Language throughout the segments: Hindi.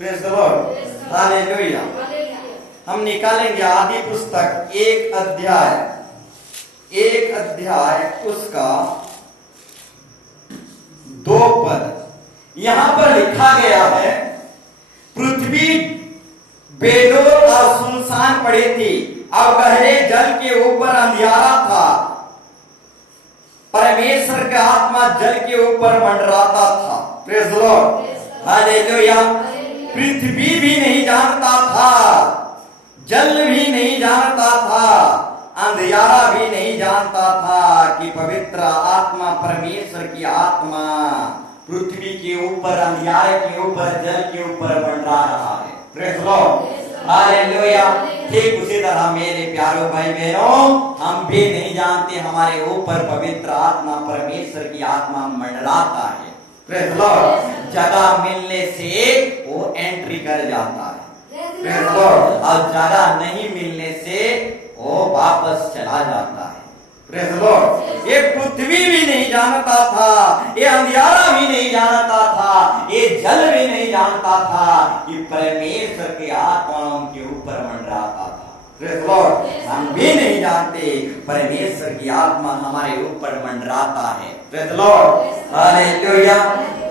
Praise the Lord, hallelujah. हम निकालेंगे आदि पुस्तक एक अध्याय उसका 2 पद। यहां पर लिखा गया है, पृथ्वी बेडोर और सुनसान पड़ी थी, अब गहरे जल के ऊपर अंधियारा था, परमेश्वर का आत्मा जल के ऊपर मंडराता था। Praise the Lord, hallelujah. पृथ्वी भी नहीं जानता था, जल भी नहीं जानता था, अंधियारा भी नहीं जानता था कि पवित्र आत्मा, परमेश्वर की आत्मा पृथ्वी के ऊपर, अंधियारे के ऊपर, जल के ऊपर मंडरा रहा है। Praise the Lord, hallelujah. ठीक उसी तरह मेरे प्यारे भाई बहनों, हम भी नहीं जानते हमारे ऊपर पवित्र आत्मा, परमेश्वर की आत्मा मंडराता है। प्रेज द लॉर्ड, जगह मिलने से वो एंट्री कर जाता है। प्रेज द लॉर्ड, और जगह नहीं मिलने से वो वापस चला जाता है। प्रेज द लॉर्ड, ये पृथ्वी भी नहीं जानता था, ये अंधियारा भी नहीं जानता था, ये जल भी नहीं जानता था कि परमेश्वर की आत्मा उनके ऊपर मंडराता था। प्रेज द लॉर्ड, हम भी नहीं जानते परमेश्वर की आत्मा हमारे ऊपर मंडराता है। Praise the Lord, hallelujah,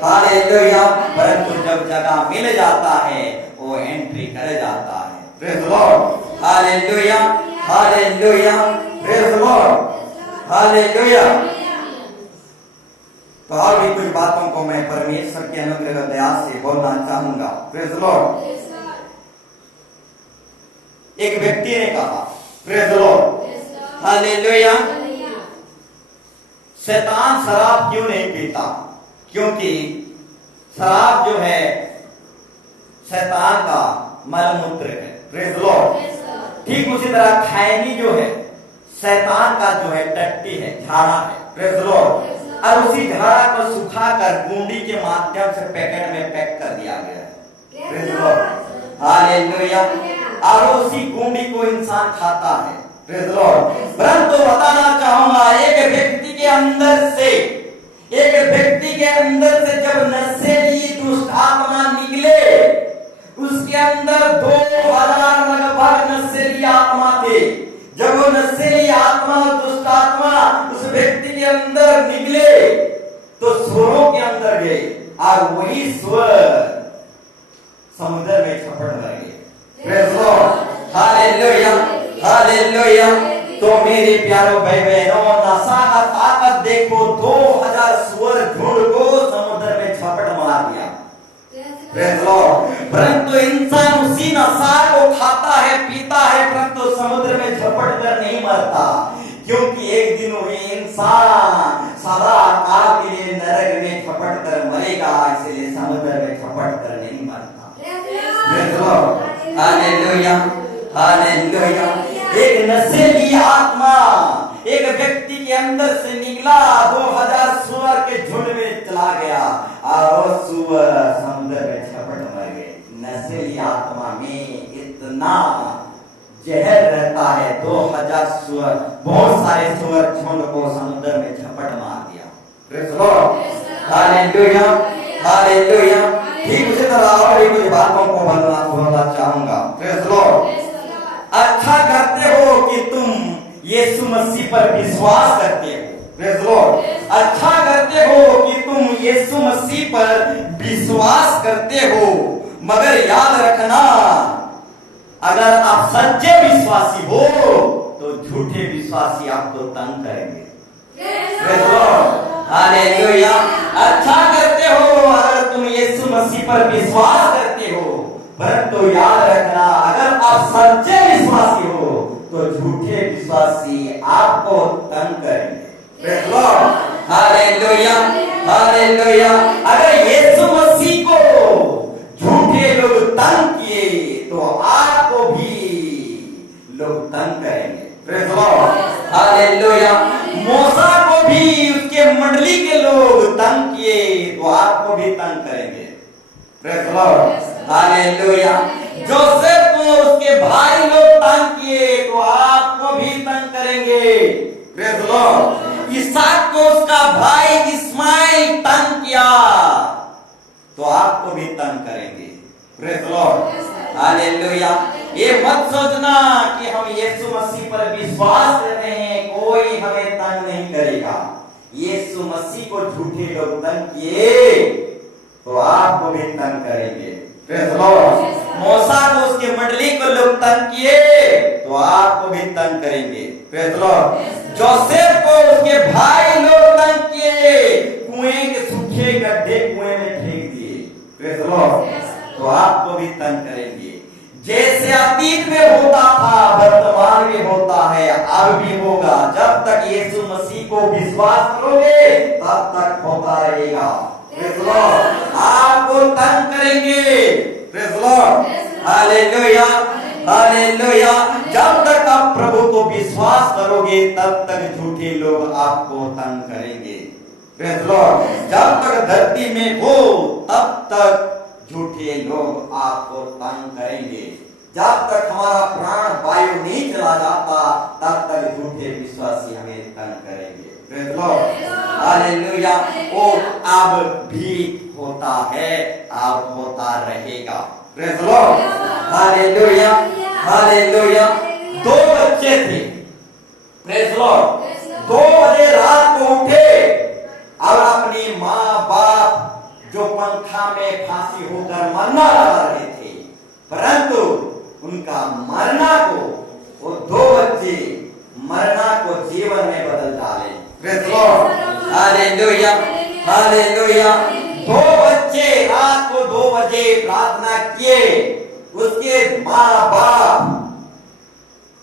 hallelujah. परंतु जब जगह मिल जाता है वो एंट्री कर जाता है। Praise the Lord, hallelujah, hallelujah, praise the Lord, hallelujah. तो और भी कुछ बातों को मैं परमेश्वर के अनुग्रह दया से बोलना चाहूंगा। प्रेज द लॉर्ड, एक व्यक्ति ने कहा, प्रेज द लॉर्ड, हालेलुया, शैतान शराब क्यों नहीं पीता? क्योंकि शराब जो है शैतान का मलमूत्र है। प्रेज द लॉर्ड, ठीक उसी तरह खैनी जो है शैतान का जो है टट्टी है, झाड़ा है। प्रेज द लॉर्ड, और उसी झाड़ा को सुखाकर गुंडी के माध्यम से पैकेट में पैक कर दिया गया है। प्रेज द लॉर्ड, हालेलुया, और उसी गुंडी को इंसान खाता है। प्रेज द लॉर्ड, परंतु बताना चाहूंगा, एक व्यक्ति के अंदर से जब नशेली दुष्ट आत्मा निकले, उसके अंदर 2000 लगभग नशेली आत्मा थे। जब वो नशेली आत्मा, दुष्ट आत्मा उस व्यक्ति के अंदर निकले तो स्वरों के अंदर गए, और वही स्वर समुद्र में झपट लगे। Praise the Lord, hallelujah, hallelujah. तो मेरे प्यारे भाई बहनों, नशा का ताकत देखो, 2000 स्वर झुंड को समुद्र में झपट मार दिया। प्रेज द लॉर्ड, परंतु इंसान उसी नशा को खाता है, पीता है, परंतु समुद्र में झपट कर नहीं मरता, क्योंकि एक दिन वो इंसान सदा काल के लिए नरक में झपट कर मरेगा, इसलिए समुद्र में झपट कर नहीं मरता। Praise the Lord, hallelujah, hallelujah. एक नशेली आत्मा एक व्यक्ति के अंदर से निकला, 2000 सुअर के झुंड में चला गया, और सुअर समुद्र में झपट मर गए। नशेली आत्मा में इतना जहर रहता है, 2000 सुअर, बहुत सारे सुअर झुंड को समुद्र में झपट मार दिया। Praise the Lord, hallelujah, hallelujah. ठीक उसी तरह और भी कुछ बातों को बोलना चाहूंगा। प्रेज द लॉर्ड, अच्छा करते हो कि तुम यीशु मसीह पर विश्वास करते हो। प्रेज द लॉर्ड, अच्छा करते हो कि तुम यीशु मसीह पर विश्वास करते हो, मगर याद रखना, अगर आप सच्चे विश्वासी हो तो झूठे विश्वासी आपको तंग करेंगे। Praise the Lord, hallelujah. अच्छा करते हो अगर तुम यीशु मसीह पर विश्वास करते हो, परंतु याद रखना, अगर आप सच्चे विश्वासी हो तो झूठे विश्वासी आपको तंग करेंगे। Praise the Lord, hallelujah, hallelujah. अगर यीशु मसीह को झूठे लोग तंग किए तो आपको भी लोग तंग करेंगे। Praise the Lord, hallelujah. मूसा को भी उसके मंडली के लोग तंग किए तो आपको भी तंग करेंगे। Praise the Lord, hallelujah. Joseph को उसके भाई लोग तंग किए तो आपको भी तंग करेंगे। प्रेज द लॉर्ड, इसहाक को उसका भाई इस्माइल तंग किया तो आपको भी तंग करेंगे। Praise the Lord, hallelujah. ये मत सोचना कि हम यीशु मसीह पर विश्वास कर रहे हैं, कोई हमें तंग नहीं करेगा। यीशु मसीह को झूठे लोग तंग किए तो आपको भी तंग करेंगे। Praise the Lord. मूसा को उसके मंडली को लोग तंग किए तो आपको भी तंग करेंगे। Praise the Lord. जोसेफ को उसके भाई लोग तंग किए, कुएं के सूखे गड्ढे कुएं में फेंक दिए। Praise the Lord. तो आपको भी तंग करेंगे। जैसे अतीत में होता था, वर्तमान में होता है, अब भी होगा। जब तक यीशु मसीह को विश्वास करोगे तब तक होता रहेगा। Praise the Lord. आपको तंग करेंगे। Praise the Lord, hallelujah, hallelujah. जब तक आप प्रभु को विश्वास करोगे तब तक झूठे लोग आपको तंग करेंगे। Praise the Lord. जब तक धरती में हो तब तक झूठे लोग आपको तंग करेंगे। जब तक हमारा प्राण वायु नहीं चला जाता तब तक झूठे विश्वासी हमें तंग करेंगे। Praise the Lord, hallelujah. वो अब भी होता है, अब होता रहेगा। Praise the Lord, hallelujah, hallelujah. 2 बच्चे थे। Praise the Lord. 2 बजे रात को उठे और अपनी माँ बाप जो पंखा में फांसी होकर मरना लगा रहे थे, परंतु उनका मरना को, वो 2 बच्चे मरना को जीवन में बदल डाले। Praise the Lord, hallelujah, hallelujah. 2 बच्चे रात को 2 बजे प्रार्थना किए। उसके माँ बाप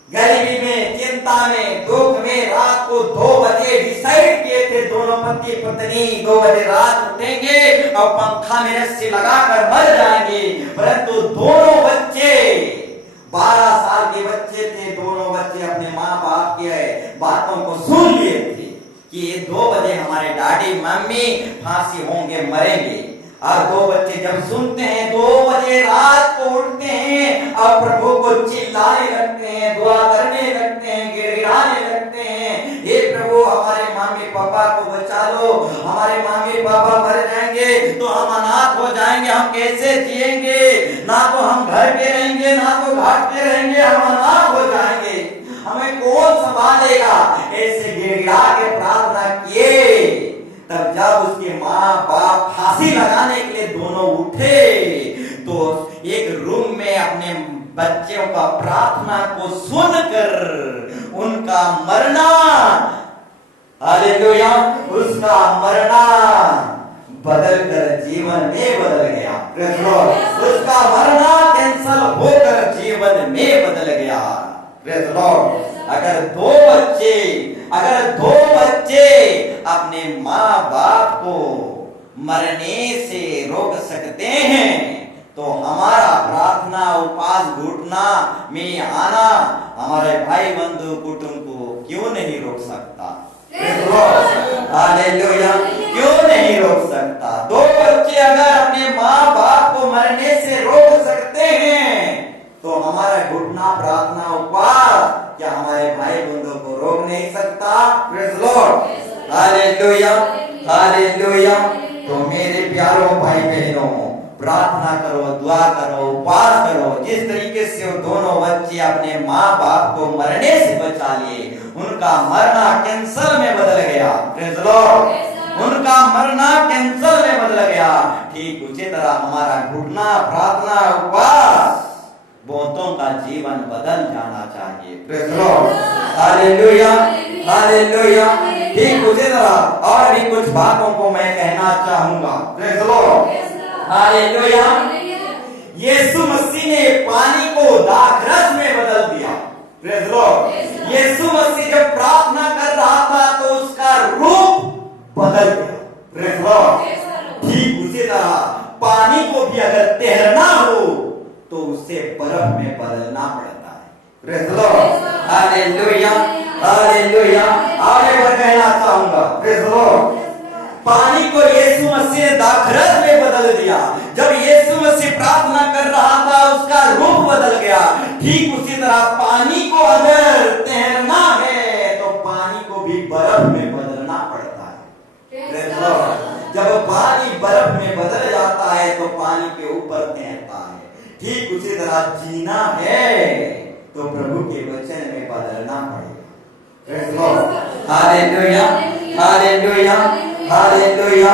गरीबी में, चिंता में, दुख में रात को 2 बजे डिसाइड किए थे, दोनों पति पत्नी 2 बजे रात उठेंगे और पंखा में रस्सी लगाकर मर जाएंगे। परंतु दोनों बच्चे 12 साल के बच्चे थे। दोनों बच्चे अपने माँ बाप के बातों को सुन लिए थे कि ये 2 बजे हमारे डैडी मम्मी फांसी होंगे, मरेंगे। और 2 बच्चे जब सुनते हैं 2 बजे रात को उठते हैं और प्रभु को चिल्लाने लगते हैं, दुआ करने लगते हैं, गिड़गिड़ाने लगते हैं, हे प्रभु हमारे मम्मी पापा को बचा लो, हमारे मम्मी पापा मर जाएंगे तो हम अनाथ हो जाएंगे, हम कैसे जिएंगे, ना तो हम घर पे रहेंगे ना तो घाट पे रहेंगे, हम अनाथ हो जाएंगे, हमें कौन संभालेगा। ऐसे गिड़गिड़ा के प्रार्थना किए। तब जब उसके माँ बाप फांसी लगाने के लिए दोनों उठे तो एक रूम में अपने बच्चों का प्रार्थना को सुनकर उनका मरना, हालेलुया, उसका मरना बदलकर जीवन में बदल गया। Praise the Lord. उसका मरना कैंसल होकर जीवन में बदल गया। Praise the Lord. अगर दो बच्चे अपने माँ बाप को मरने से रोक सकते हैं तो हमारा प्रार्थना उपवास घुटना में आना हमारे भाई बंधु कुटुंब को क्यों नहीं रोक सकता। हालेलुया, क्यों नहीं रोक सकता। 2 बच्चे अगर अपने माँ बाप को मरने से रोक सकते हैं तो हमारा घुटना प्रार्थना उपवास क्या हमारे भाई बंधु को रोक नहीं सकता। Praise the Lord, hallelujah, hallelujah. तो मेरे प्यारों भाई बहनों, प्रार्थना करो, दुआ करो, उपवास करो। जिस तरीके से वो दोनों बच्चे अपने माँ बाप को मरने से बचा लिए, उनका मरना कैंसर में बदल गया। Praise the Lord. उनका मरना कैंसर में बदल गया। ठीक उसी तरह हमारा घुटना प्रार्थना उपवास बहुतों का जीवन बदल जाना चाहिए। Praise the Lord, hallelujah, hallelujah. ठीक उसी तरह और भी कुछ बातों को मैं कहना चाहूंगा। Praise the Lord, hallelujah. यीशु मसीह ने पानी को दाखरस में बदल दिया। Praise the Lord. यीशु मसीह जब प्रार्थना कर रहा था तो उसका रूप बदल गया। Praise the Lord. ठीक उसी तरह पानी को भी अगर तैरना हो तो उसे बर्फ में बदलना पड़ता है। Praise the Lord, hallelujah, hallelujah. आगे बढ़ कहना चाहूंगा। Praise the Lord. पानी को यीशु मसीह ने दाखरस में बदल दिया। जब यीशु मसीह प्रार्थना कर रहा था उसका रूप बदल गया। ठीक उसी तरह पानी को अगर तैरना है तो पानी को भी बर्फ में बदलना पड़ता है। प्रेज़ द लॉर्ड, जब पानी बर्फ में बदल जाता है तो पानी के ऊपर तैरता है। ठीक उसी तरह जीना है तो प्रभु के वचन में बदलना पड़ेगा। Hallelujah, hallelujah, hallelujah,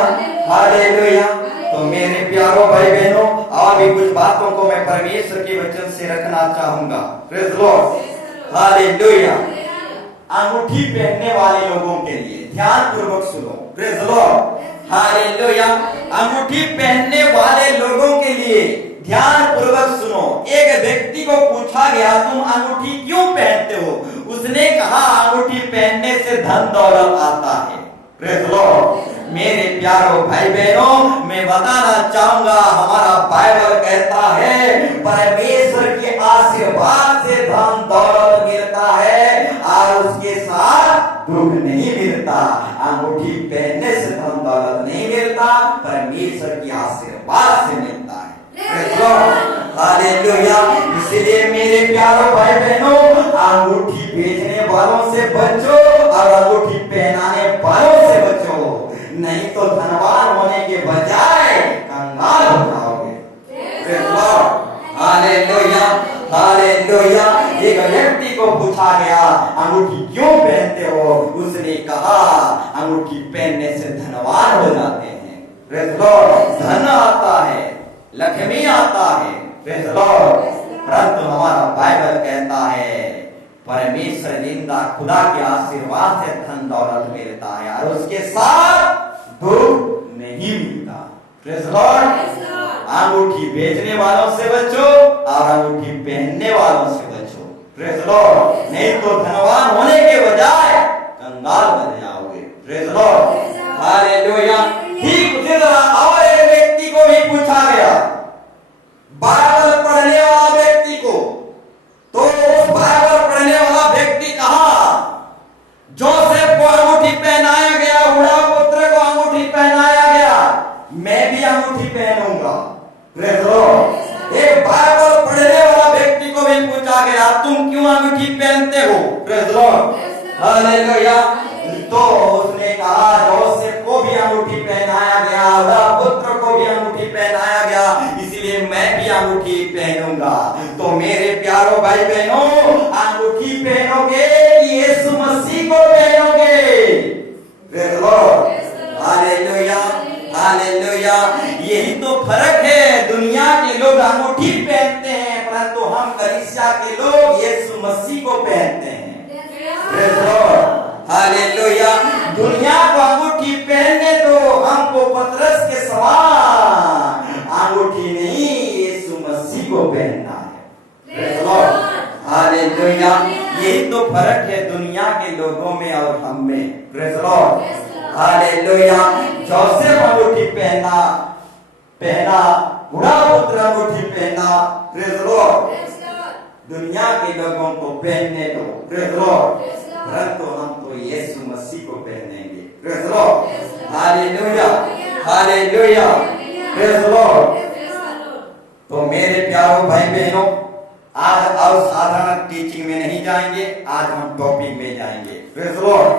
hallelujah. तो मेरे प्यारों भाई बहनों, और भी कुछ बातों को मैं परमेश्वर के वचन से रखना चाहूंगा। Praise Lord, hallelujah. अंगूठी पहनने वाले लोगों के लिए ध्यान पूर्वक सुनो। Praise Lord, hallelujah. अंगूठी पहनने वाले लोगों के लिए ध्यान पूर्वक सुनो। एक व्यक्ति को पूछा गया, तुम अंगूठी क्यों पहनते हो? उसने कहा, अंगूठी पहनने से धन दौलत आता है। Praise Lord. मेरे प्यारों भाई बहनों, मैं बताना चाहूंगा, हमारा बाइबल कहता है परमेश्वर के आशीर्वाद से धन दौलत मिलता है और उसके साथ दुख नहीं मिलता। अंगूठी पहनने से धन दौलत नहीं मिलता, परमेश्वर के आशीर्वाद से मिलता है। हालेलुया। इसलिए मेरे प्यारों भाई बहनों, अंगूठी बेचने वालों से बचो और अंगूठी पहनाने वालों से बचो, नहीं तो धनवान होने के बजाय कंगाल हो जाओगे। Hallelujah, hallelujah. एक व्यक्ति को पूछा गया, अंगूठी क्यों पहनते हो? उसने कहा, अंगूठी पहनने से धनवान हो जाते हैं। धन आता है, लक्ष्मी आता है। परंतु हमारा बाइबल कहता है परमेश्वर जिंदा खुदा के आशीर्वाद से धन दौलत मिलता है और उसके साथ दुख नहीं मिलता। Praise Lord. अंगूठी बेचने वालों से बचो और अंगूठी पहनने वालों से बचो। Praise Lord. नहीं तो धनवान होने के बजाय कंगाल बन जाओगे। Praise Lord, hallelujah. ठीक उसी तरह और एक व्यक्ति को भी पूछा गया, बाइबल पढ़ने वाला व्यक्ति को, तो उस बाइबल पढ़ने वाला व्यक्ति कहा, जोसेफ को अंगूठी पहनाया गया, हुड़ा पुत्र को अंगूठी पहनाया गया, मैं भी अंगूठी पहनूंगा। Praise Lord. एक बाइबल पढ़ने वाला व्यक्ति को भी पूछा गया, तुम क्यों अंगूठी पहनते हो? Praise Lord, hallelujah. तो उसने कहा, जोसेफ को भी अंगूठी पहनाया गया, हुड़ा पुत्र को भी अंगूठी पहनाया गया, इसलिए मैं भी अंगूठी पहनूंगा। तो मेरे प्यारों भाई बहनों, अंगूठी पहनोगे कि यीशु मसीह को पहनोगे? Praise Lord, hallelujah, hallelujah. यही तो फर्क है। दुनिया के लोग अंगूठी पहनते हैं, परंतु हम कलीसिया के लोग यीशु मसीह को पहनते हैं। Praise Lord, hallelujah. दुनिया को अंगूठी पहनने दो, हमको पतरस के समान अंगूठी नहीं, यीशु मसीह को पहनना है। Praise Lord, hallelujah. यही तो फर्क है दुनिया के लोगों में और हम में। Praise Lord, hallelujah. जोसेफ अंगूठी पहना, बुढ़ा पुत्र अंगूठी पहना। Praise Lord. दुनिया के लोगों को पहनने दो। Praise Lord. परंतु हम तो यीशु मसीह को पहनेंगे। Praise Lord, hallelujah, hallelujah. Praise Lord. तो मेरे प्यारों भाई बहनों, आज और साधारण टीचिंग में नहीं जाएंगे, आज हम टॉपिक में जाएंगे। Praise Lord,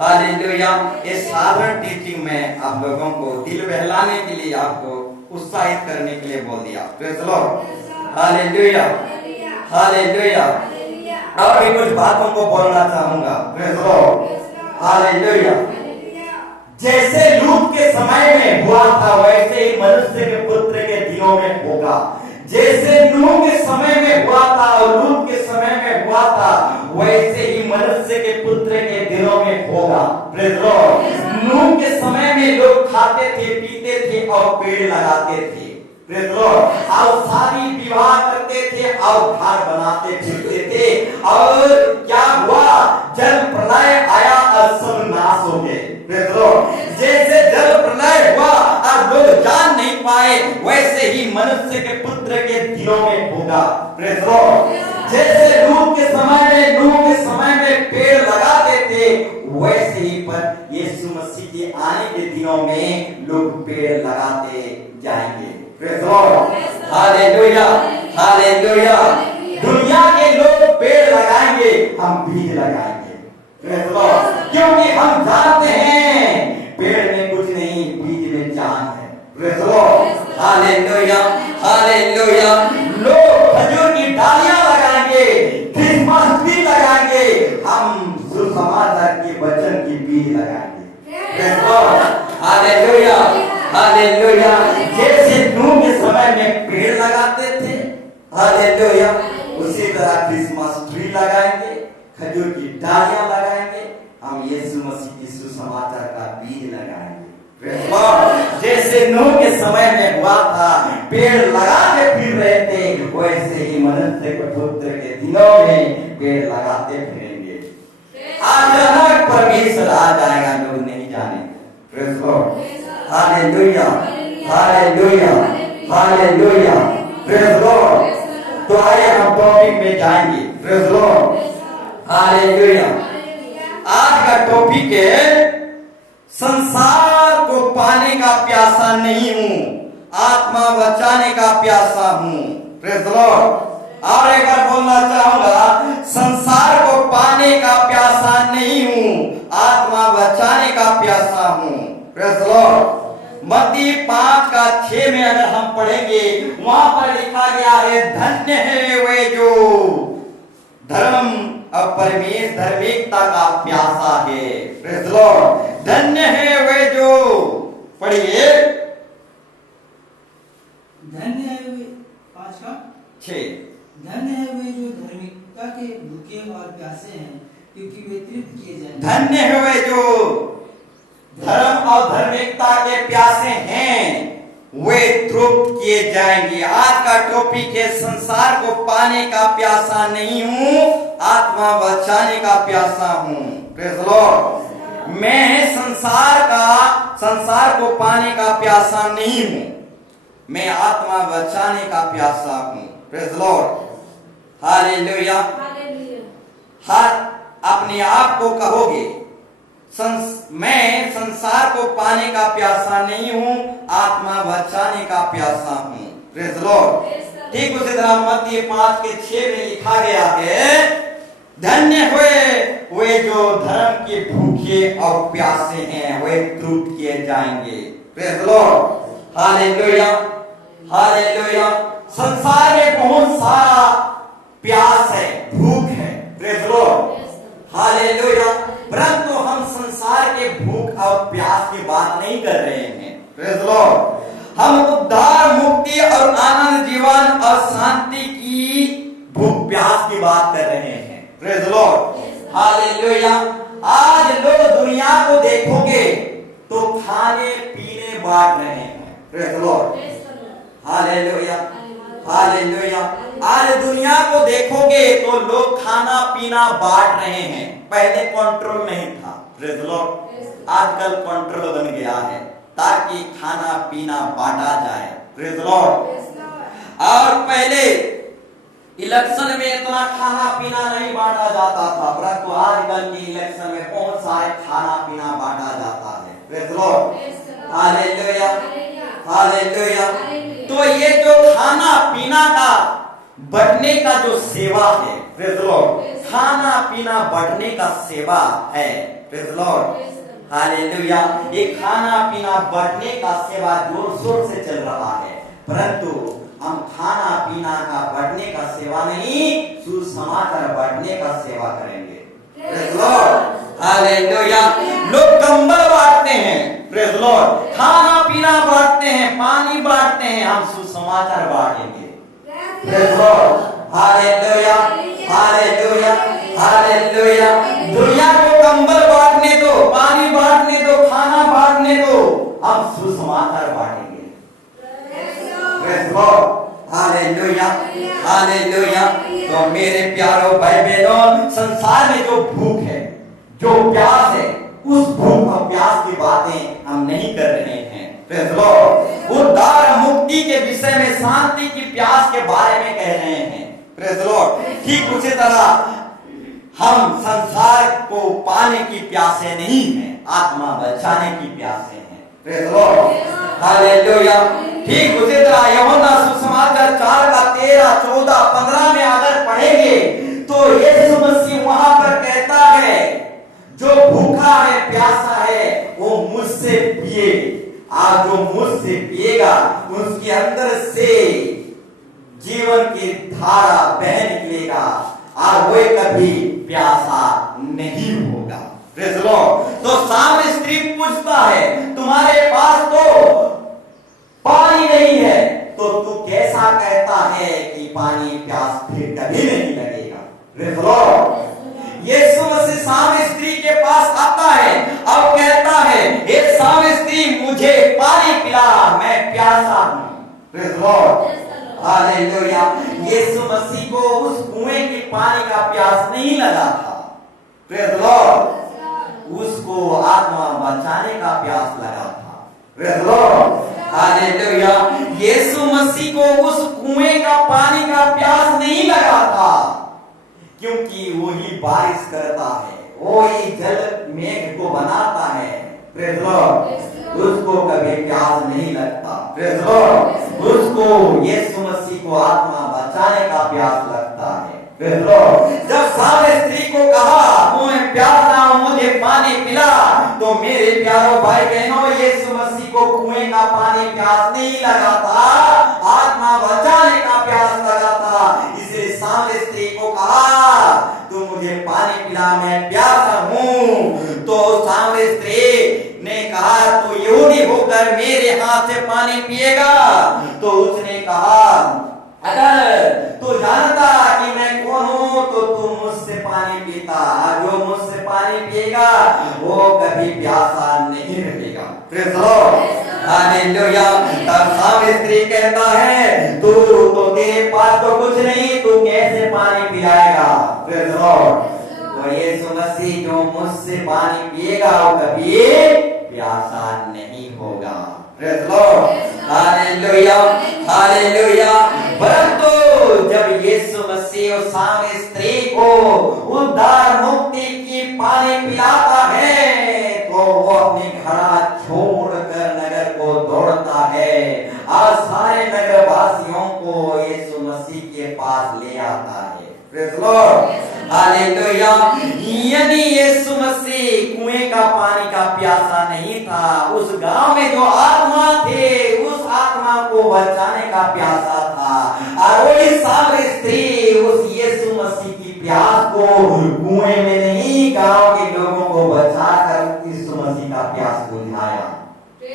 hallelujah. इस साधारण टीचिंग में आप लोगों को दिल बहलाने के लिए, आपको उत्साहित करने के लिए बोल दिया। Praise Lord, hallelujah, hallelujah. और भी कुछ बातों को बोलना चाहूंगा। Praise Lord, hallelujah. जैसे लूत के समय में हुआ था, वैसे ही मनुष्य के पुत्र के दिनों में होगा। जैसे नूह के समय में हुआ था और लूत के समय में हुआ था, वैसे ही मनुष्य के पुत्र के दिनों में होगा। Praise Lord. नूह के समय में लोग खाते थे, पीते थे और पेड़ लगाते थे। Praise Lord. और शादी विवाह करते थे और घर बनाते फिरते थे। और क्या हुआ? जल प्रलय आया और सब नाश हो गए। Praise Lord. जैसे जल प्रलय हुआ और लोग जान नहीं पाए, वैसे ही मनुष्य के पुत्र के दिनों में होगा। Praise Lord. जैसे नूह के समय में पेड़ लगाते थे, वैसे ही पर यीशु मसीह के आने के दिनों में लोग पेड़ लगाते जाएंगे। Praise Lord, hallelujah, hallelujah. दुनिया के लोग पेड़ लगाएंगे, हम बीज लगाएंगे। Praise Lord. क्योंकि हम जानते हैं पेड़ में कुछ नहीं, बीज में हालेलुया। लोग खजूर की डालियां लगाएंगे, क्रिसमस ट्री लगाएंगे, हम सुसमाचार के वचन की बीज लगाएंगे। Hallelujah, hallelujah. जैसे नूह के समय में पेड़ लगाते थे, हालेलुया, उसी तरह क्रिसमस ट्री लगाएंगे, खजूर की डालियां लगाएंगे, हम यीशु मसीह की सुसमाचार का बीज लगाएंगे। जैसे नूह के समय में हुआ था, पेड़ लगाते फिर रहे थे, वैसे ही मनुष्य के पुत्र के दिनों में पेड़ लगाते फिरेंगे। अचानक परमेश्वर आ जाएगा, लोग नहीं जाने। Hallelujah, hallelujah, hallelujah, praise Lord. तो आइए हम टॉपिक में जाएंगे। Praise Lord, hallelujah. आज का टॉपिक है, संसार को पाने का प्यासा नहीं हूं, आत्मा बचाने का प्यासा हूं। Praise Lord. और एक बार बोलना चाहूंगा, संसार को पाने का प्यासा नहीं हूं, आत्मा बचाने का प्यासा हूं। Praise Lord. मत्ती 5:6 में अगर हम पढ़ेंगे, वहां पर लिखा गया है, धन्य है वे जो धर्म और परमेश्वर धार्मिकता का प्यासा है। Praise Lord. धन्य है वे जो, पढ़िए, धन्य है वे 5:6, धन्य है वे जो धार्मिकता के भूखे और प्यासे हैं, क्योंकि वे तृप्त किए जाएंगे। धन्य है वे जो धर्म और धार्मिकता के प्यासे हैं, वे तृप्त किए जाएंगे। आज का टॉपिक है, संसार को पाने का प्यासा नहीं हूं, आत्मा बचाने का प्यासा हूं। Praise Lord. मैं संसार को पाने का प्यासा नहीं हूं, मैं आत्मा बचाने का प्यासा हूं। Praise Lord, hallelujah. हर अपने आप को कहोगे, मैं संसार को पाने का प्यासा नहीं हूं, आत्मा बचाने का प्यासा हूं। Praise Lord. ठीक उसी तरह मत्ती 5:6 में लिखा गया है, धन्य हुए वे जो धर्म के भूखे और प्यासे हैं, वे तृप्त किए जाएंगे। Praise Lord, hallelujah, hallelujah. संसार में बहुत सारा प्यास है, भूख है। Praise Lord, hallelujah. परंतु हम संसार के भूख और प्यास की बात नहीं कर रहे हैं। Praise Lord. हम उद्धार, मुक्ति और आनंद, जीवन और शांति की भूख प्यास की बात कर रहे हैं। Praise Lord, hallelujah. आज लोग दुनिया को देखोगे तो खाने पीने बांट रहे हैं। Praise Lord, hallelujah, hallelujah. आज दुनिया को देखोगे तो लोग खाना पीना बांट रहे हैं। पहले कंट्रोल नहीं था। Praise Lord. आजकल कंट्रोल बन गया है, ताकि खाना पीना बांटा जाए। Praise Lord. और पहले इलेक्शन में इतना खाना पीना नहीं बांटा जाता था, परंतु आजकल के इलेक्शन में बहुत सारे खाना पीना बांटा जाता है। Praise Lord, hallelujah, hallelujah. तो ये जो खाना पीना का बंटने का जो सेवा है, प्रेज़ लॉर्ड, खाना पीना बंटने का सेवा है। Praise Lord, hallelujah. ये खाना पीना बंटने का सेवा जोर शोर से चल रहा है, परंतु हम खाना पीना का बांटने का सेवा नहीं, सुसमाचार बांटने का सेवा करेंगे। Praise Lord, hallelujah. लोग कंबल बांटते हैं, प्रेज़ लॉर्ड, खाना पीना बांटते हैं, पानी बांटते हैं, हम सुसमाचार बांटेंगे। Praise Lord, hallelujah, hallelujah, hallelujah. दुनिया को कंबल बांटने दो, पानी बांटने दो, खाना बांटने दो, हम सुसमाचार बांटेंगे। Praise Lord, hallelujah, hallelujah. तो मेरे प्यारों भाई बहनों, संसार में जो भूख है, जो प्यास है, उस भूख और प्यास की बातें हम नहीं कर रहे हैं। Praise Lord. उद्धार, मुक्ति के विषय में, शांति की प्यास के बारे में कह रहे हैं। Praise Lord. ठीक उसी तरह हम संसार को पाने की प्यासे नहीं हैं, आत्मा बचाने की प्यासे हैं। Praise Lord, hallelujah. ठीक उसी तरह यूहन्ना सुसमाचार 4:13, 14, 15 में अगर पढ़ेंगे तो यीशु मसीह वहां पर कहता है, जो भूखा है, प्यासा है, वो मुझसे पिए, और जो मुझसे पिएगा उसके अंदर से धारा बह निकलेगा और वो कभी प्यासा नहीं होगा। Praise the Lord. तो सामने स्त्री पूछता है, तुम्हारे पास तो पानी नहीं है, तो तू कैसा कहता है कि पानी प्यास फिर कभी नहीं लगेगा। Praise the Lord. यीशु मसीह सामने स्त्री के पास आता है और कहता है, हे सामने स्त्री, मुझे पानी पिला, मैं प्यासा हूं। Praise the Lord. हालेलुया। यीशु मसीह को उस कुएं के पानी का प्यास नहीं लगा था। Praise the Lord. उसको आत्मा बचाने का प्यास लगा था। Praise the Lord. हालेलुया। यीशु मसीह को उस कुएं का पानी का प्यास नहीं लगा था, क्योंकि वो ही बारिश करता है, वो ही जल मेघ को बनाता है। Praise the Lord. उसको कभी प्यास नहीं लगता। Praise the Lord. उसको यीशु मसीह को आत्मा बचाने का प्यास लगता है। Praise the Lord. जब सारे स्त्री को कहा, मैं प्यासा हूं, मुझे पानी पिला, तो मेरे प्यारों भाई बहनों, यीशु मसीह को कुएं का पानी प्यास नहीं लगा था, आत्मा बचाने का प्यास लगा था। इसलिए सामने स्त्री को कहा, तू मुझे पानी पिला, मैं प्यासा हूं। तो सामने स्त्री ने कहा, तू यहूदी होकर मेरे हाथ से पानी पिएगा? तो उसने कहा, अगर तू जानता कि मैं कौन हूं, तो तू मुझसे पानी पीता, जो मुझसे पानी पिएगा वो कभी प्यासा नहीं रहेगा। Praise the Lord. हालेलुया। तब सामने स्त्री कहता है, तू तो तेरे पास तो कुछ नहीं, तू कैसे पानी पिलाएगा? Praise the Lord. तो यीशु मसीह जो मुझसे पानी पिएगा वो कभी प्यासा नहीं होगा। Praise the Lord. Hallelujah. Hallelujah. परंतु जब यीशु मसीह उस सामने स्त्री को उद्धार मुक्ति की पानी पिलाता है, तो वो अपने घर छोड़कर नगर को दौड़ता है और सारे नगर वासियों को यीशु मसीह के पास ले आता है। Praise the Lord. हालेलुया। यानी यीशु मसीह कुएं का पानी का प्यासा नहीं था, उस गांव में जो आत्मा थे उस आत्मा को बचाने का प्यासा था। और वही सामरी स्त्री उस यीशु मसीह की प्यास को कुएं में नहीं, गांव के लोगों को बचाकर यीशु मसीह का प्यास बुझाया।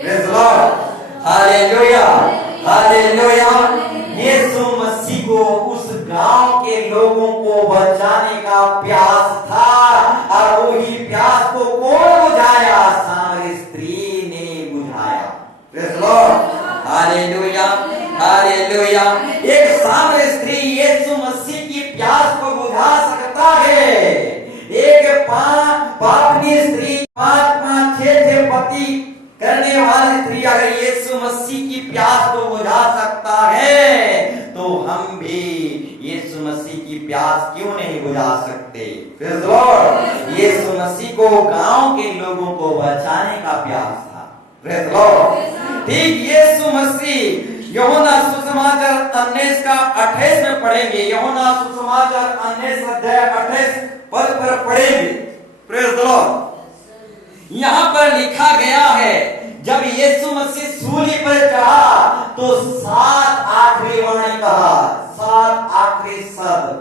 Praise the Lord. Hallelujah. Hallelujah. यीशु मसीह को उस गांव के लोगों को बचाने का प्यास था, और वही प्यास को कौन बुझाया? सामरी स्त्री ने बुझाया। Praise the Lord. Hallelujah. Hallelujah. एक सामरी स्त्री यीशु मसीह की प्यास को बुझा सकता है। एक पापनी स्त्री, 5-6 पति करने वाली स्त्री अगर यीशु मसीह की प्यास को बुझा सकता है, तो हम भी यीशु मसीह की प्यास क्यों नहीं बुझा सकते? Praise the Lord. यीशु मसीह को गांव के लोगों को बचाने का प्यास था। Praise the Lord. ठीक यीशु मसीह यूहन्ना सुसमाचार 19 का 28 में पढ़ेंगे। यूहन्ना सुसमाचार 19 अध्याय 28 पद पर पढ़ेंगे। Praise the Lord. यहां पर लिखा गया है, जब यीशु मसीह सूली पर चढ़ा तो 7 आखिरी वाणी कहा, 7 आखिरी शब्द,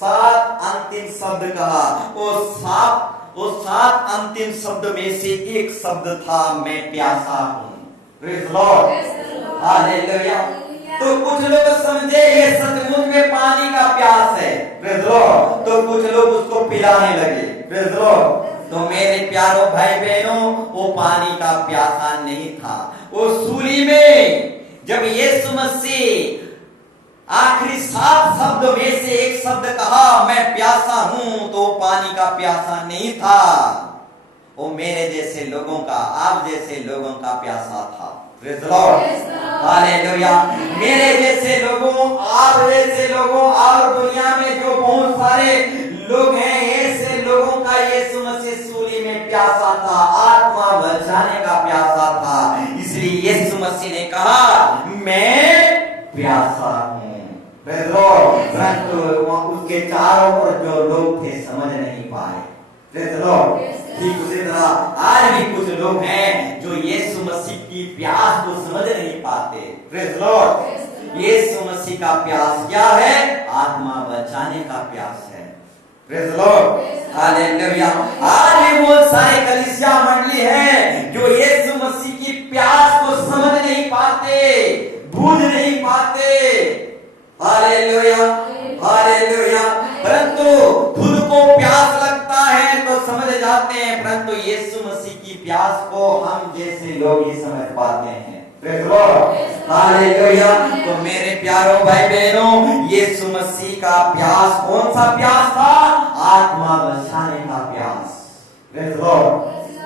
7 अंतिम शब्द कहा। वो 7 अंतिम शब्द में से एक शब्द था, मैं प्यासा हूं। Praise the Lord. हालेलुया। तो कुछ लोग समझे ये सचमुच में पानी का प्यास है। Praise the Lord. तो कुछ लोग उसको पिलाने लगे। Praise the Lord. तो मेरे प्यारों भाई बहनों, वो पानी का प्यासा नहीं था। वो सूली में जब यीशु मसीह आखिरी 7 शब्द में से एक शब्द कहा, मैं प्यासा हूं, तो पानी का प्यासा नहीं था, वो मेरे जैसे लोगों का, आप जैसे लोगों का प्यासा था। Praise the Lord. हालेलुया। मेरे जैसे लोगों, आप जैसे लोगों, और दुनिया में जो बहुत सारे लोग हैं, ऐसे लोगों का यीशु मसीह सूली में प्यासा था, आत्मा बचाने का प्यासा था। इसलिए यीशु मसीह ने कहा, मैं प्यासा हूं। Praise the Lord. परंतु उसके चारों ओर जो लोग थे समझ नहीं पाए। Praise the Lord. ठीक उसी तरह आज भी कुछ लोग हैं जो यीशु मसीह की प्यास को समझ नहीं पाते। Praise the Lord. यीशु मसीह का प्यास क्या है? आत्मा बचाने का प्यास है। Praise the Lord, hallelujah. आज भी बहुत सारे कलीसिया मंडली है जो यीशु मसीह की प्यास को समझ नहीं पाते, बूझ नहीं पाते। Hallelujah, hallelujah. परंतु खुद को प्यास लगता है तो समझ जाते हैं, परंतु यीशु मसीह की प्यास को हम जैसे लोग ही समझ पाते हैं। Praise the Lord, hallelujah. तो मेरे प्यारो भाई बहनों, यीशु मसीह का प्यास कौन सा प्यास था? आत्मा बचाने का प्यास। प्रेज़ द लॉर्ड,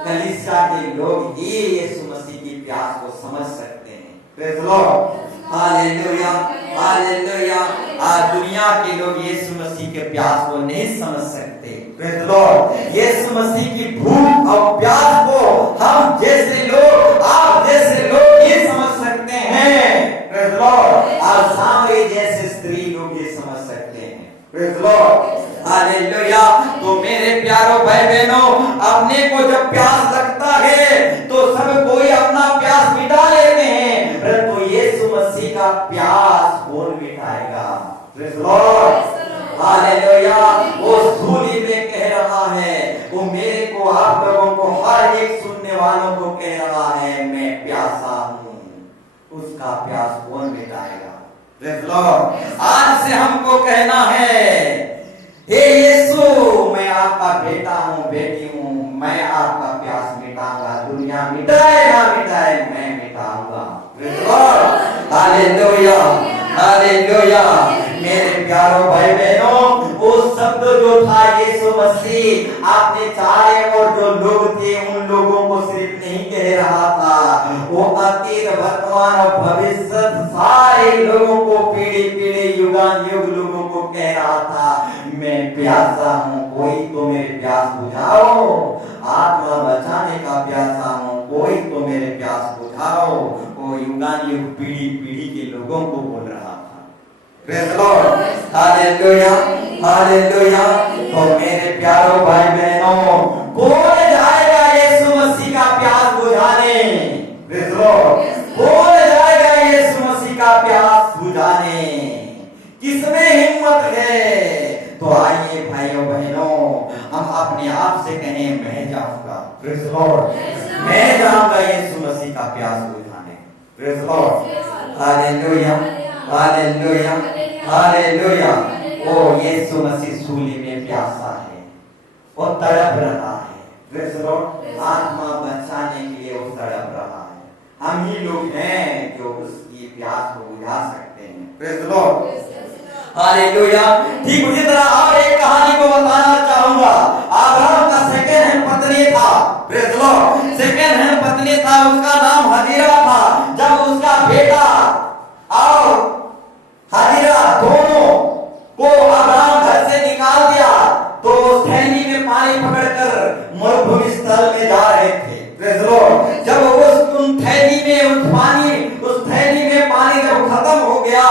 कलीसिया के लोग ही यीशु मसीह की प्यास को समझ सकते हैं। Praise the Lord, hallelujah, hallelujah. आज दुनिया के लोग यीशु मसीह के प्यास को नहीं समझ सकते। प्रेज़ द लॉर्ड, यीशु मसीह की भूख और प्यास को हम जैसे लोग, आप जैसे लोग ये समझ सकते हैं। प्रेज़ द लॉर्ड, और सामरी जैसे स्त्री लोग ये समझ सकते हैं। Praise the Lord, hallelujah. तो मेरे प्यारो भाई बहनों, अपने को जब प्यास लगता है तो सब कोई अपना प्यास मिटा लेते हैं, परंतु यीशु मसीह का प्यास कौन मिटाएगा? Praise the Lord, hallelujah. वो सूली में कह रहा है, वो मेरे को, आप लोगों को, हर एक सुनने वालों को कह रहा है, मैं प्यासा हूँ। उसका प्यास कौन मिटाएगा? प्रेज़ द लॉर्ड, आज से हमको कहना है, हे यीशु, मैं आपका बेटा हूँ, बेटी हूँ, मैं आपका प्यास मिटाऊंगा। दुनिया मिटाए ना मिटाए, मैं मिटाऊंगा। Praise the Lord, hallelujah, hallelujah. मेरे प्यारो भाई बहनों, वो शब्द जो था यीशु मसीह अपने चारे और जो लोग थे उन लोगों को सिर्फ नहीं कह रहा था, वो अतीत, वर्तमान और भविष्य सारे लोगों को, पीढ़ी पीढ़ी, युगान युग लोगों को कह रहा था, मैं प्यासा हूँ, कोई तो मेरे प्यास बुझाओ। आत्मा बचाने का प्यासा हूँ, कोई तो मेरे प्यास बुझाओ। वो युगान युग, पीढ़ी पीढ़ी के लोगों को बोल रहा था। Praise the Lord, hallelujah, hallelujah. तो मेरे प्यारो भाई बहनों, कौन जाएगा यीशु मसीह का प्यास बुझाने? प्रेज़ द लॉर्ड, कौन जाएगा यीशु मसीह का प्यास बुझाने? किसमें हिम्मत है? तो आइए भाइयों बहनों, हम अपने आप से कहें, मैं जाऊंगा। प्रेज़ द लॉर्ड, मैं जाऊंगा यीशु मसीह का प्यास बुझाने। Praise the Lord, hallelujah, hallelujah, hallelujah. ओ यीशु मसीह सूली में प्यासा है, वो तड़प रहा है। प्रेज़ द लॉर्ड, आत्मा बचाने के लिए वो तड़प रहा है। हम ही लोग हैं जो उसकी प्यास को बुझा सकते हैं। Praise the Lord, hallelujah. ठीक उसी तरह और एक कहानी को बताना चाहूंगा। अब्राहम का सेकंड हैंड पत्नी था। Praise the Lord, second hand पत्नी था, उसका नाम हजीरा था। जब उसका बेटा और हजीरा दोनों को अब्राहम घर से निकाल दिया तो उस थैली में पानी पकड़कर मरुभूमि स्थल में जा रहे थे। प्रेज़ द लॉर्ड, जब उस थैली में पानी जब खत्म हो गया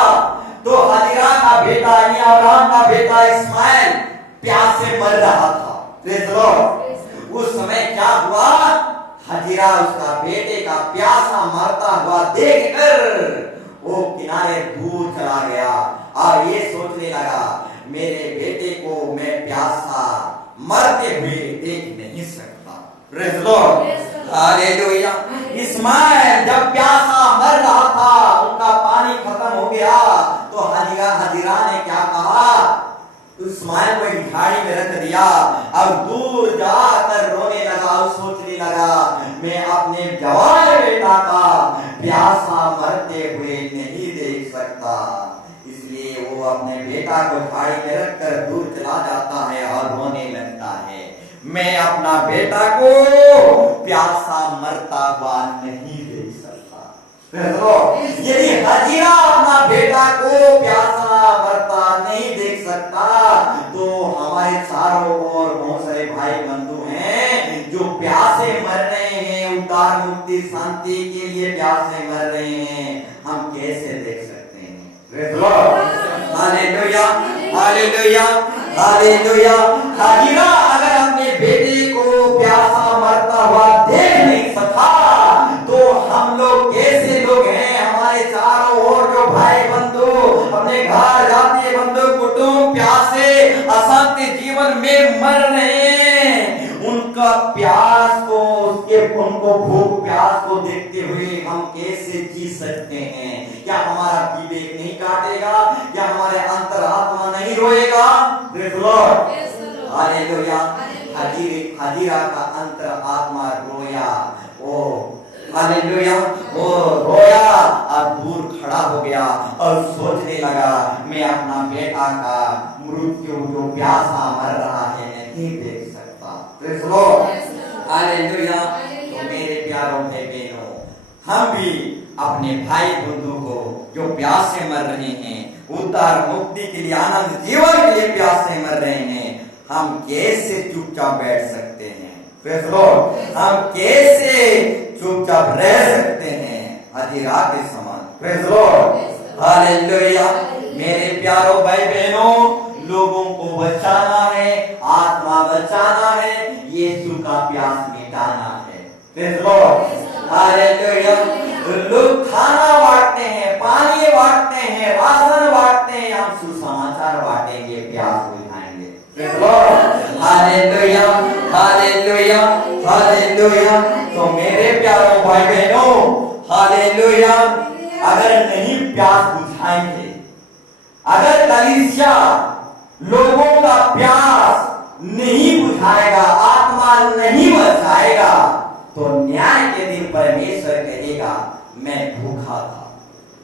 तो हजीरा का बेटा यानी अब्राहम का बेटा इस्माइल प्यास से मर रहा था। प्रेज़ द लॉर्ड, उस समय क्या हुआ? हजीरा उसका बेटे का प्यासा मरता हुआ देखकर वो किनारे दूर चला गया और ये सोचने लगा, मेरे बेटे को मैं प्यासा मरते हुए देख नहीं सकता। Praise the Lord, hallelujah. Ismail जब प्यासा मर रहा था, उनका पानी खत्म हो गया तो हजीरा ने क्या कहा? इस्माइल को एक झाड़ी में रख दिया और दूर जाकर रोने लगा और सोचने लगा, मैं अपने जवान बेटा का प्यासा मरते हुए नहीं देख सकता। इसलिए वो अपने बेटा को झाड़ी में रखकर दूर चला जाता है और रोने लगता है, मैं अपना बेटा को प्यासा मरता हुआ नहीं देख सकता। यदि हजीरा अपना बेटा को प्यासा मरता नहीं देख सकता तो हमारे चारों ओर बहुत सारे भाई बंधु हैं जो प्यासे मर रहे हैं, उद्धार मुक्ति शांति के लिए प्यासे मर रहे हैं, हम कैसे देख सकते हैं? Hallelujah, hallelujah, hallelujah. हजीरा अगर अपने बेटे को प्यासा मरता हुआ देख नहीं सका तो हम लोग कैसे लोग हैं? हमारे चारों ओर जो भाई बंधु अपने घर जाति बंधु कुटुंब प्यासे अशांति जीवन में मर रहे हैं, उनका प्यास को उनको भूख प्यास को देखते हुए हम कैसे जी सकते हैं? क्या हमारा विवेक नहीं काटेगा? क्या हमारे अंतरात्मा नहीं रोएगा? Praise Lord, hallelujah. हजीरा का अंतरात्मा रोया, ओ हालेलुया, वो रोया और दूर खड़ा हो गया और सोचने लगा, मैं अपना बेटा का मृत्यु जो प्यासा मर रहा है नहीं देख सकता। Praise Lord, hallelujah. तो मेरे प्यारों भाई बहनों, हम भी अपने भाई बंधु को जो प्यासे मर रहे हैं, उद्धार मुक्ति के लिए आनंद जीवन के लिए प्यासे मर रहे हैं, हम कैसे चुपचाप बैठ सकते हैं? प्रेज़ लॉर्ड, हम कैसे चुपचाप रह सकते हैं हजीरा के समान? Praise Lord, hallelujah. मेरे प्यारों भाई बहनों, लोगों को बचाना है, आत्मा बचाना है, यीशु का प्यास मिटाना है। Praise Lord, hallelujah. लोग खाना बांटते हैं, पानी बांटते हैं, राशन बांटते हैं, हम सुसमाचार बांटेंगे, प्यास बुझाएंगे। Praise Lord, hallelujah, hallelujah, hallelujah. तो मेरे प्यारों भाई बहनों, हालेलुया, अगर नहीं प्यास बुझाएंगे, अगर कलीसिया लोगों का प्यास नहीं बुझाएगा, आत्मा नहीं बचाएगा, तो न्याय के दिन परमेश्वर कहेगा, मैं भूखा था,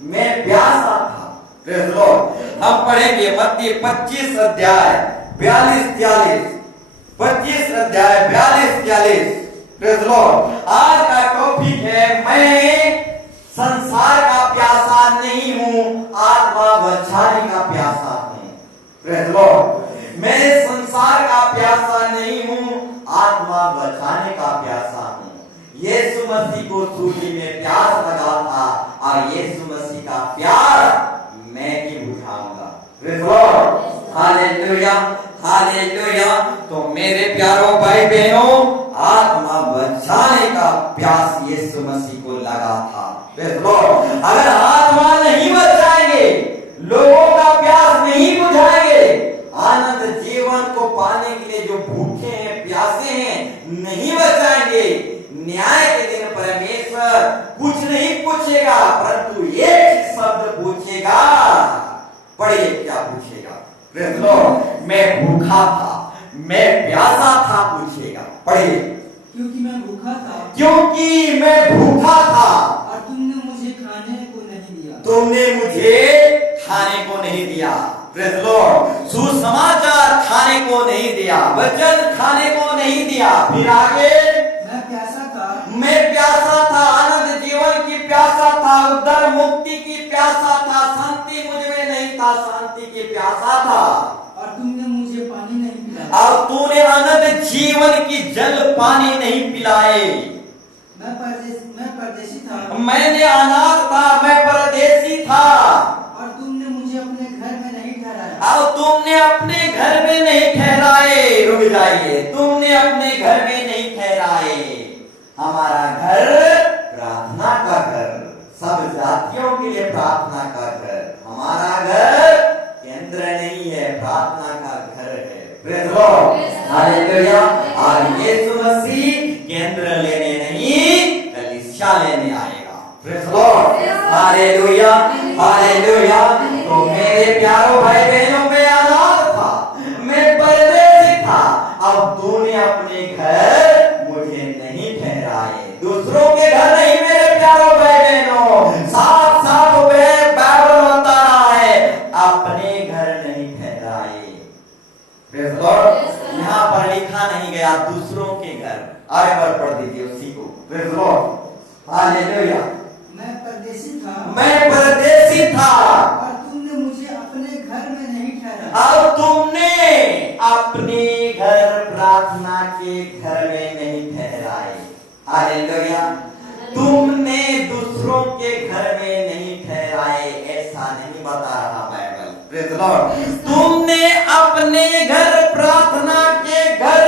मैं प्यासा था। प्रेज़ लॉर्ड, हम पढ़ेंगे मत्ती 25 अध्याय 42-43, 25 अध्याय 42-43। प्रेज़ लॉर्ड, आज का टॉपिक है, मैं संसार का प्यासा नहीं हूं, आत्मा बचाने का प्यासा हूं। प्रेज़ लॉर्ड, मैं संसार का प्यासा नहीं हूं, आत्मा बचाने का प्यासा हूं। यीशु मसीह को सूली में प्यास लगा था और यीशु मसीह का प्यास मैं ही बुझाऊंगा। Praise Lord, hallelujah, hallelujah. तो मेरे प्यारों भाई बहनों, आत्मा बचाने का प्यास यीशु मसीह को लगा था। प्रेज़ लॉर्ड, अगर आत्मा नहीं बचाएंगे, लोगों का प्यास नहीं बुझाएंगे, आनंद जीवन को पाने के लिए जो भूखे हैं, प्यासे हैं, नहीं बचाएंगे, न्याय के दिन परमेश्वर कुछ नहीं पूछेगा, परंतु एक शब्द पूछेगा। पढ़िए क्या पूछेगा? प्रेज़ लॉर्ड, मैं भूखा था, मैं प्यासा था, पूछेगा। पढ़िए, क्योंकि मैं भूखा था, क्योंकि मैं भूखा था और तुमने मुझे खाने को नहीं दिया, तुमने मुझे खाने को नहीं दिया। प्रेज़ लॉर्ड, सुसमाचार खाने को नहीं दिया, वचन खाने को नहीं दिया। फिर आगे, मैं प्यासा था, मैं प्यासा था, आनंद जीवन की प्यासा था, उद्धार मुक्ति की प्यासा था, शांति मुझ में नहीं था, शांति की प्यासा था, और तुमने मुझे पानी नहीं पिलाया, और तूने आनंद जीवन की जल पानी नहीं पिलाए। मैं परदेशी था, मैंने अनाथ था, मैं परदेशी था, और तुमने मुझे अपने घर में नहीं ठहराया, और तुमने अपने घर में नहीं ठहराए। रुक जाइए, तुमने अपने घर में नहीं ठहराए। हमारा घर प्रार्थना का घर, सब जातियों के लिए प्रार्थना का घर, हमारा घर केंद्र नहीं है, प्रार्थना का घर है। Praise Lord, hallelujah. और यीशु मसीह केंद्र लेने नहीं, कलीसिया लेने आएगा। Praise Lord, hallelujah, hallelujah. तो मेरे प्यारों भाई बहनों, मैं अनाथ था, मैं परदेशी था, अब तूने अपने घर मुझे नहीं ठहराए। दूसरों के घर नहीं मेरे प्यारों भाई बहनों, साथ साथ बाइबल होता रहा है, अपने घर नहीं ठहराए। प्रेज़ लॉर्ड, यहाँ पर लिखा नहीं गया दूसरों के घर। आगे बढ़ पढ़ दीजिए उसी को। Praise Lord, hallelujah. मैं परदेशी था, मैं परदेशी था, और तुमने मुझे अपने घर में नहीं ठहराया, और तुमने अपने घर प्रार्थना के घर में नहीं ठहराए। हालेलुया। तुमने दूसरों के घर में नहीं ठहराए, ऐसा नहीं बता रहा बाइबल। प्रेज़ लॉर्ड, तुमने अपने घर प्रार्थना के घर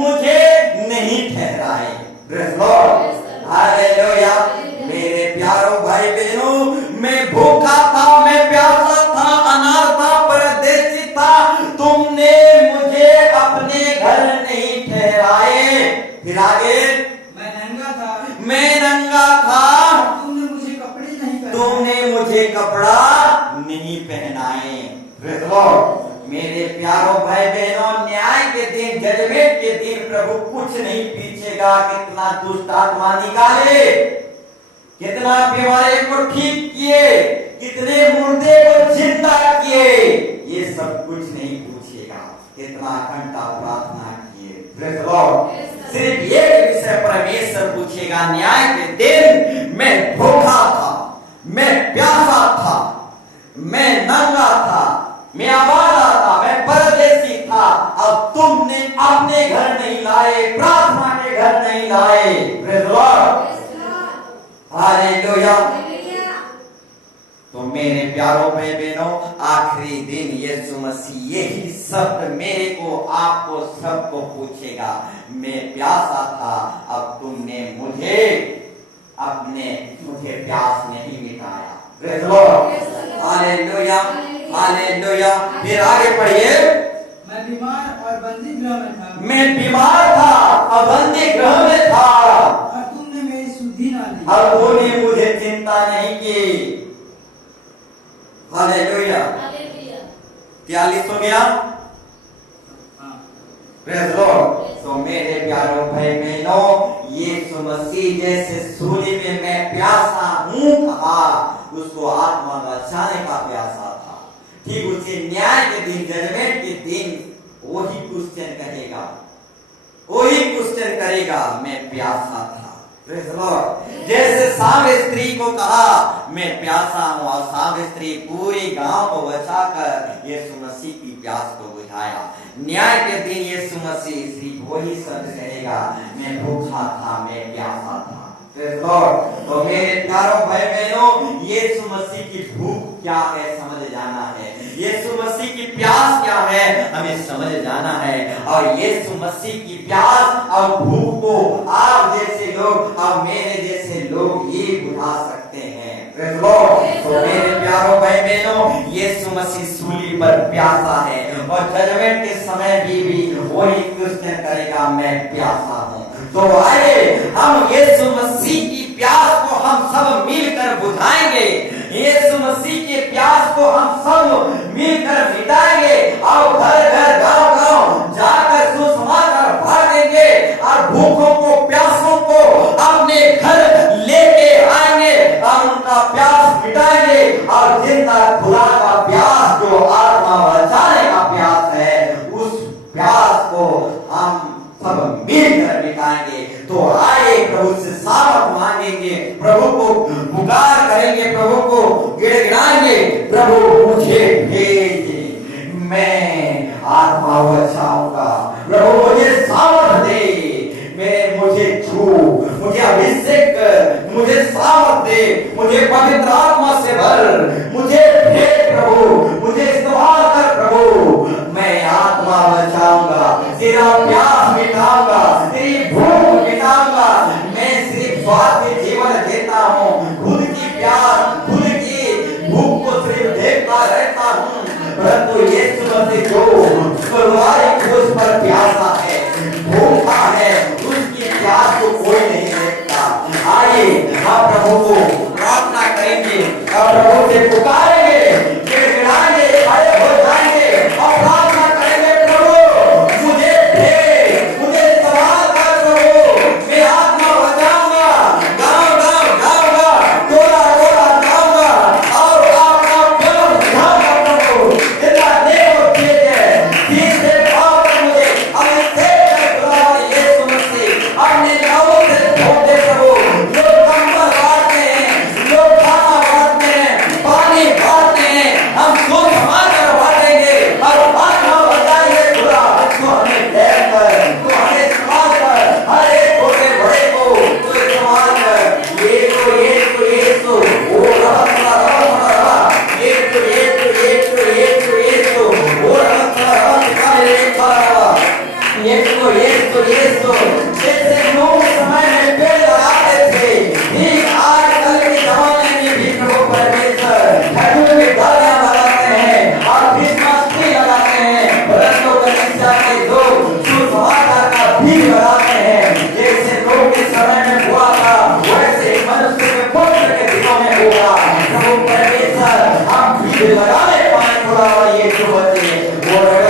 मुझे नहीं ठहराए। Praise Lord, hallelujah. मेरे प्यारों भाई बहनों, मैं भूखा था, मैं प्यासा था, Praise the Lord. मेरे प्यारों भाई बहनों, न्याय के दिन, जजमेंट के दिन प्रभु कुछ नहीं पूछेगा कितना दुष्ट आत्मा निकाले, कितना बीमारी को ठीक किए, कितने मुर्दे को जिंदा किए, ये सब कुछ नहीं पूछेगा, कितना घंटा प्रार्थना किए। Praise the Lord. सिर्फ एक विषय परमेश्वर पूछेगा न्याय के दिन, मैं भूखा था, मैं प्यासा था, मैं नंगा था, मैं आवारा था, मैं परदेसी था, अब तुमने अपने घर नहीं लाए, प्रार्थना के घर नहीं लाए। Praise the Lord. हालेलुया। तो मेरे प्यारों भाई बहनों, आखिरी दिन यीशु मसीह यही शब्द मेरे को, आपको, सबको पूछेगा, मैं प्यासा था, अब तुमने मुझे प्यास नहीं मिटाया। Praise the Lord. Hallelujah, hallelujah. फिर आगे पढ़िए। मैं बीमार और बंदी गृह में था। मैं बीमार था और बंदी गृह में था। और तुमने मेरी सुधि ना ली। और तूने मुझे चिंता नहीं की। हालेलुया। 43 हो गया। Praise the Lord. तो मेरे प्यारों भाई बहनों, यीशु मसीह जैसे सूली में मैं प्यासा हूँ कहा, उसको आत्मा बचाने का प्यासा था। ठीक उसी न्याय के दिन, जजमेंट के दिन वही क्वेश्चन करेगा, मैं प्यासा था। Praise the Lord. जैसे सामरी स्त्री को कहा मैं प्यासा हूँ, और सामरी स्त्री पूरी गांव को बचाकर यीशु मसीह की प्यास को बुझाया। न्याय के दिन यीशु मसीह सिर्फ वही शब्द कहेगा, मैं भूखा था, मैं प्यासा था। Praise the Lord. तो मेरे प्यारों भाई बहनों, यीशु मसीह की भूख क्या है समझ जाना है, यीशु मसीह की प्यास क्या है हमें समझ जाना है। और यीशु मसीह की प्यास और भूख को आप जैसे लोग और मेरे जैसे लोग ये बुझा सकते हैं। Praise the Lord. तो मेरे प्यारों भाई बहनों, यीशु मसीह सूली पर प्यासा है, और जजमेंट के समय भी वही क्वेश्चन करेगा, मैं प्यासा हूँ। तो आइए हम यीशु मसीह की प्यास को हम सब मिलकर बुझाएंगे, यीशु मसीह के प्यास को हम सब मिलकर मिटाएंगे, और घर घर गांव गांव जाकर सुसमाचार बांटेंगे, और भूखों को, प्यासों को अपने घर लेके आएंगे, और उनका प्यास मिटाएंगे, और जिंदा खुदा का प्यास जो आत्मा बचाने का प्यास है, उस प्यास को हम सब मिलकर मिटाएंगे। तो आए प्रभु से सामर्थ मांगेंगे, प्रभु को पुकार करेंगे, प्रभु को गिड़गिड़ाएंगे, प्रभु मुझे भेज, मैं आत्मा बचाऊंगा, प्रभु मुझे सामर्थ दे, मुझे छू, मुझे अभिषेक कर, मुझे सामर्थ दे, मुझे पवित्र आत्मा से भर, मुझे भेज प्रभु, मुझे इस्तेमाल कर प्रभु, मैं आत्मा बचाऊंगा, तेरा प्यास मिटाऊंगा, तेरी भूख मिटाऊंगा। मैं सिर्फ स्वास्थ्य जीवन देता हूँ, खुद की प्यास, खुद की भूख को सिर्फ देखता रहता हूँ, परंतु यीशु मसीह जो कलवारी क्रूस पर प्यासा है, भूखा है, उसकी प्यास को कोई नहीं देखता। आइए हम प्रभु को प्रार्थना करेंगे और प्रभु से पुकारेंगे, गिड़गिड़ाएंगे, खड़े हो जाएंगे और प्रार्थना करेंगे, प्रभु मुझे भेज, मुझे इस्तेमाल कर प्रभु, मैं आत्मा बचाऊंगा, गाँव गाँव जाऊंगा, टोला टोला जाऊंगा, और आपका प्यार बुझाऊंगा प्रभु, इतना देव भेजे, तीसरे भाव पर मुझे अभिषेक कर खुदा यीशु मसीह, अपने नामों से धो दे प्रभु। लोग कंबल बांटते हैं, लोग खाना बांटते हैं, पानी बांटते हैं, हम खुद समाचार बांटेंगे और आत्मा बताएंगे खुदा, तो हमें दया कर, तो हमें इस्तेमाल कर, हर एक छोटे बड़े को तो इस्तेमाल कर। ये तो वो रहता जैसे लोग समय में पेड़ लगाते थे, ठीक आजकल के जमाने में भी प्रभु परमेश्वर खजूर की डालियां लगाते हैं और क्रिसमस ट्री लगाते हैं, परंतु कलीसिया के लोग सुसमाचार का भीड़ लगाते हैं। जैसे लोग के समय में हुआ था, वैसे मनुष्य के पुत्र के दिनों में होगा। प्रभु परमेश्वर हम भीड़ लगाने पाए खुदा और यीशु होते हैं वो